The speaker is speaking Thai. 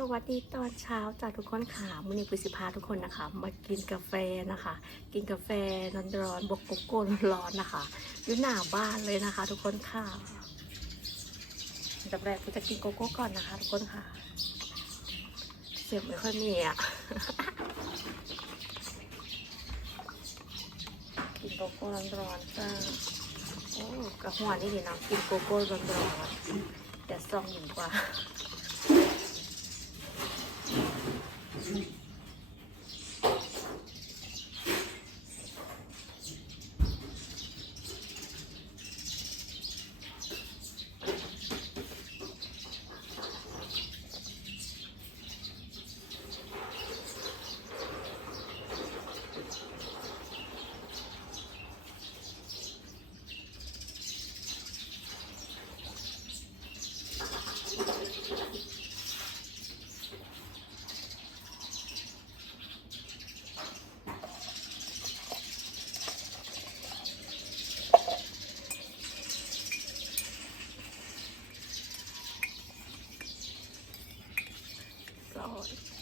สวัสดีตอนเช้าจากทุกคนค่ะมือนี้ปุสิพาทุกคนนะคะ มากินกาแฟนะคะ กินกาแฟร้อนๆบวกโกโก้ร้อนๆนะคะอยู่หน้าบ้านเลยนะคะ ทุกคนค่ะอันดับแรกปุจะกินโกโก้ก่อนนะคะ ทุกคนค่ะ เสียงไม่ค่อยมีอะกินโกโก้ร้อนๆจ้าโอ้กระหัวนี่ดีนะกินโกโก้ร้อนๆแต่ซองหนึ่งกว่า ร้อน